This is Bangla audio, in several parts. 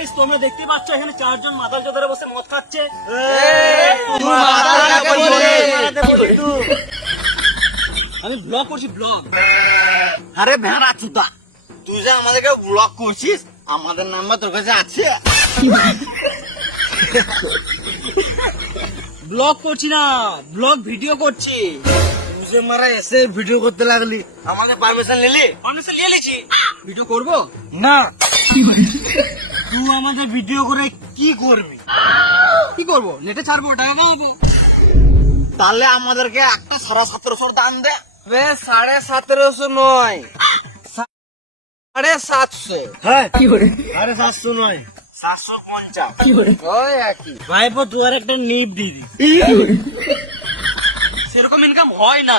গাইস তোমরা দেখতে পাচ্ছ এখানে চারজন মাতাল চোদারে বসে মদ খাচ্ছে। আমি ব্লগ করছি ব্লগ। আরে ভেড়া চুতা, তুই যে আমাদেরকে ব্লক করছিস, আমাদের নাম্বার তোর কাছে আছে? ব্লগ করছি না, ব্লগ ভিডিও করছি। তুই যে মারা এসে ভিডিও করতে লাগলি, আমাদের পারমিশন নিলি? পারমিশন নিয়ে নিয়েছি। ভিডিও করবো না। তুই আমাদের ভিডিও করে কি করবি? কি করবো? নেটে ছাড়বো, টাকা কামাবো। তাহলে আমাদেরকে একটা 1750 দাম দে। 1750 নয়, 750। হ্যাঁ আরে 700 নয়, 750। ওই একই। ভাইপো তুই আর একটা নিপ দিবি, সেরকম ইনকাম হয় না।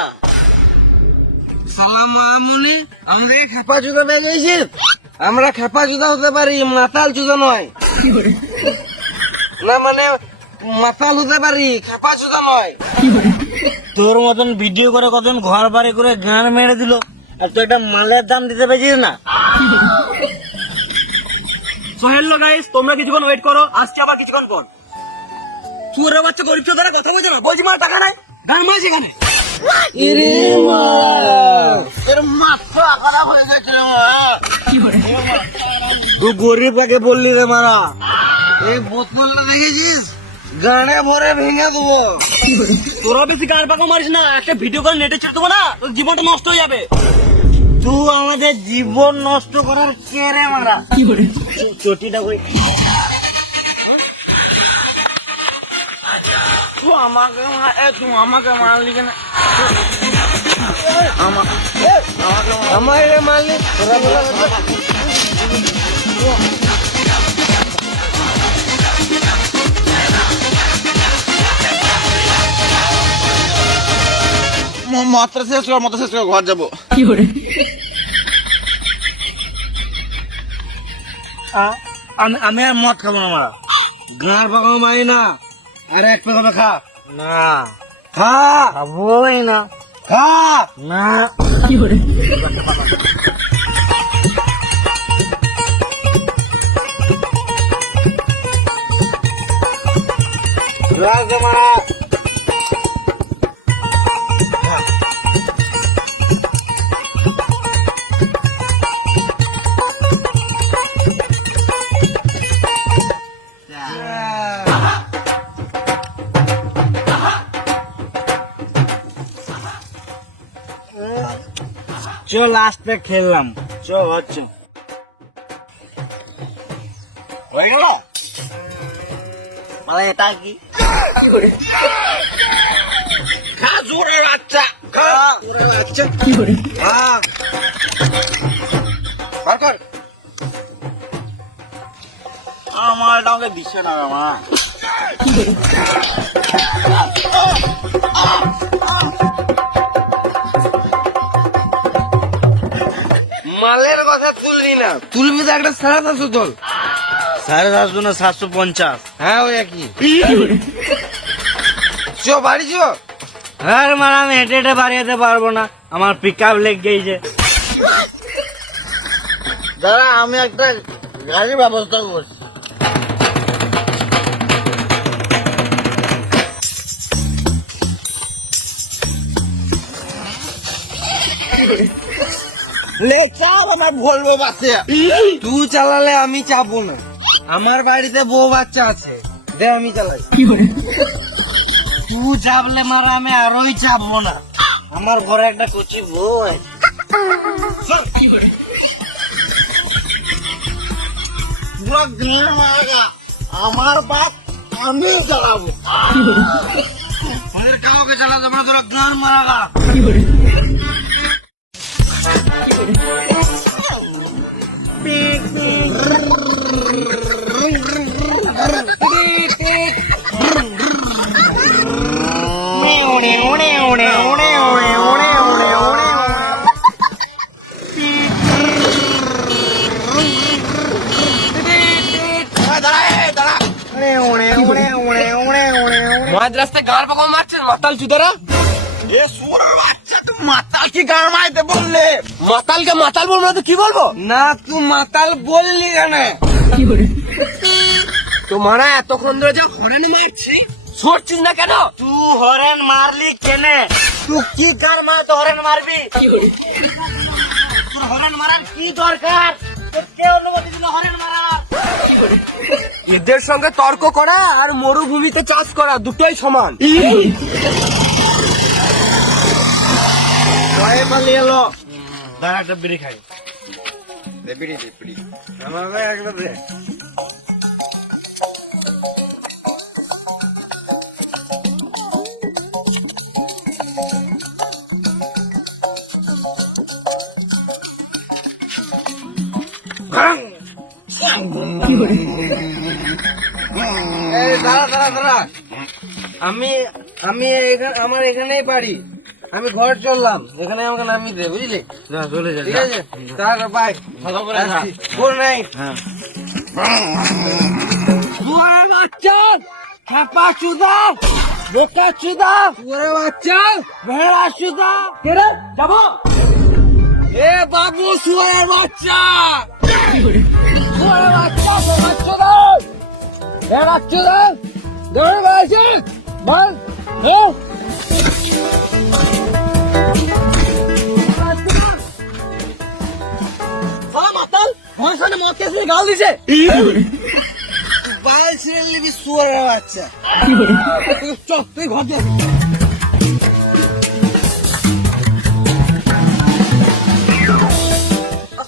সালামামুনি, আমাদেরকে খেপা জুতা পেয়ে গেছিস? আমরা খেপা জুতা হতে পারি, মাতাল জুতা নয়। না মানে মাতাল হতে পারি, খেপা জুতা নয়। তোর মতন ভিডিও করে কতদিন ঘর বাড়ি করে গান মেরে দিল, আর তুই একটা মালের দাম দিতে পেরেছিস না। সো হ্যালো গাইস, তোমরা কিছুক্ষণ ওয়েট করো, আসছি আবার কিছুক্ষণ পর। চুরে বাচ্চা গরিব চোদারা কথা বলছে না, বলছি মার টাকা নাই, গান মারছি এখানে। এর মাথা খারাপ হয়ে গেছে রে মা। তুই গরিব কাকে বললি রে মারা? এই বোতলটা দেখেছিস? গানে ভরে ভেঙে দেবো। তোরা বেশি গান পাকা মারিস না, একটা ভিডিও করে নেটে ছেড়ে দেবো না, তোর জীবনটা নষ্ট হয়ে যাবে। তুই আমাদের জীবন নষ্ট করার কে রে মারা? চটিটা কই? তুই আমাকে মারলি কেন? আমাকে মারলি? মাত্রা শেষ কর, মাত্রা শেষ কর, ঘর যাবো। আমি আর মদ খাবো না মারা। গাঁর পাকা মারি না, আর এক পাকা খা। না খা, খাবোই না। খা না রাজ মারা। চল লাস্ট পে খেললাম, চল হচ্ছে হয়ে গেল? মানে এটা কি? খা জোরে বাচ্চা, খা জোরে বাচ্চা, খা। বার কর। আমার এটা আমাকে দিচ্ছে না আমার। মালের কথা তুললি না, তুলবি তো একটা 750 তোল। 750 না 750। হ্যাঁ ওই একই। চ বাড়ি চ। হ্যাঁ মারা, আমি হেঁটে হেঁটে বাড়ি যেতে পারবো না, আমার পিক আপ লেগ গেছে। দাঁড়া, আমি একটা গাড়ির ব্যবস্থা করছি। লে চাপ, আমার বলবো বাসে। তুই চালালে আমি চাপবো না, আমার বাড়িতে বউ বাচ্চা আছে, দে আমি চালাই। তুই চাপলে মারা আমি আরোই চাপবো না, আমার ঘরে একটা কচি বউ আছে। পুরো গ্রাম মারা, আমার বাপ আমি চালাবো। ওদের কাউকে চালাতে পারে, তোরা গান মারা গা। মাঝ রাস্তায় গান পাকা মারছেন মাতাল চুদারা। এ সুর বাচ্চা, তুই মাতাল কি গান মারতে বললে? মাতালকে মাতাল বলবো না তো কি বলবো? না তুই মাতাল বললি কেন? তো মারা এতক্ষণ ধরে যে হরেন মারছি, সরছিস না কেন? তুই হরেন মারলি কেনে? তুই কি কার মা তো হরেন মারবি? তোর হরেন মারার কি দরকার? তোর কে অনুমতি দিল হরেন মারা? এদের সঙ্গে তর্ক করা আর মরুভূমিতে চাষ করা দুটোই সমান। ভয়ে পালিয়ে এলো। দাঁড়া একটা বিড়ি খাই। আমার ভাই একদম রে। এই দাঁড়া দাঁড়া দাঁড়া, আমি আমি আমার এখানেই বাড়ি, আমি ঘর চললাম, এখানে আমাকে নামিয়ে দে, বুঝলি? চলে যা। ঠিক আছে, তাহলে বাই। ভালো করে খা। Good night. হ্যাঁ। শুয়ারের বাচ্চা, খাপা চুদা, বোকা চুদা, শুয়ারের বাচ্চা, ভেড়া চুদা। কে রে? যাবো? এ বাবু, শুয়ারের বাচ্চা, শুয়ারের বাচ্চা, বোকা চুদা, ভেড়া চুদা, দৌড়ে বেড়াচ্ছে, বল, হ্যাঁ? শালা মাতাল, আমার সামনে মদ খেয়েছে, গাল দিছে। বাল ছিঁড়ে নিবি শুয়ারের বাচ্চা। চল, তুই ঘর যা।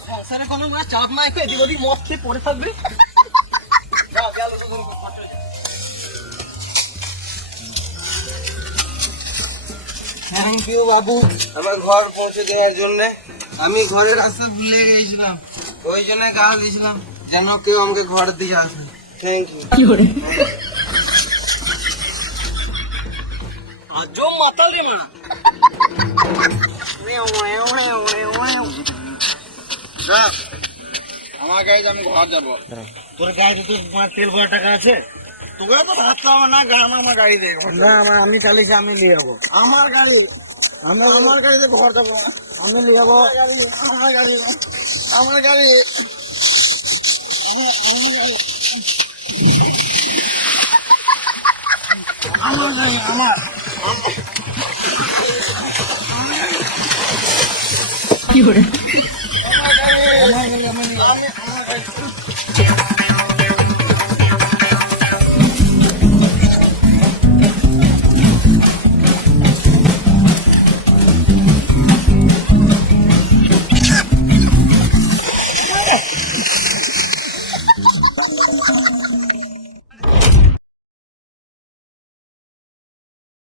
সংসারে কোনো না চাপ নাই, এদিক ওদিক মদ খেয়ে পড়ে থাকবি। যা, গেল তো কোনো কথা নেই। থ্যাংক ইউ বাবু, আমার ঘর পৌঁছে দেওয়ার জন্য। আমি ঘরের রাস্তা ভুলে গেছিলাম, ওই জন্য গাল দিয়েছিলাম যেন কেউ আমাকে ঘর দিয়ে আসে। Thank you. আজও মাতাল রে মা। আমার গাড়িতে আমি ঘর যাবো। তোর গাড়িতে তো তেল ভরা টাকা আছে? তোকে তো ভাত খাওয়া না, আমার গাড়ি দেয়। না আমি চালিয়েছি, আমি নিয়ে যাবো। আমার গাড়ি, আমার গাড়িতে ঘর যাবো, আমি নিয়ে যাবো। আমার গাড়ি, আমার গাড়ি, আমার গাড়ি, আমার। আমার গাড়ি, আমার গাড়ি।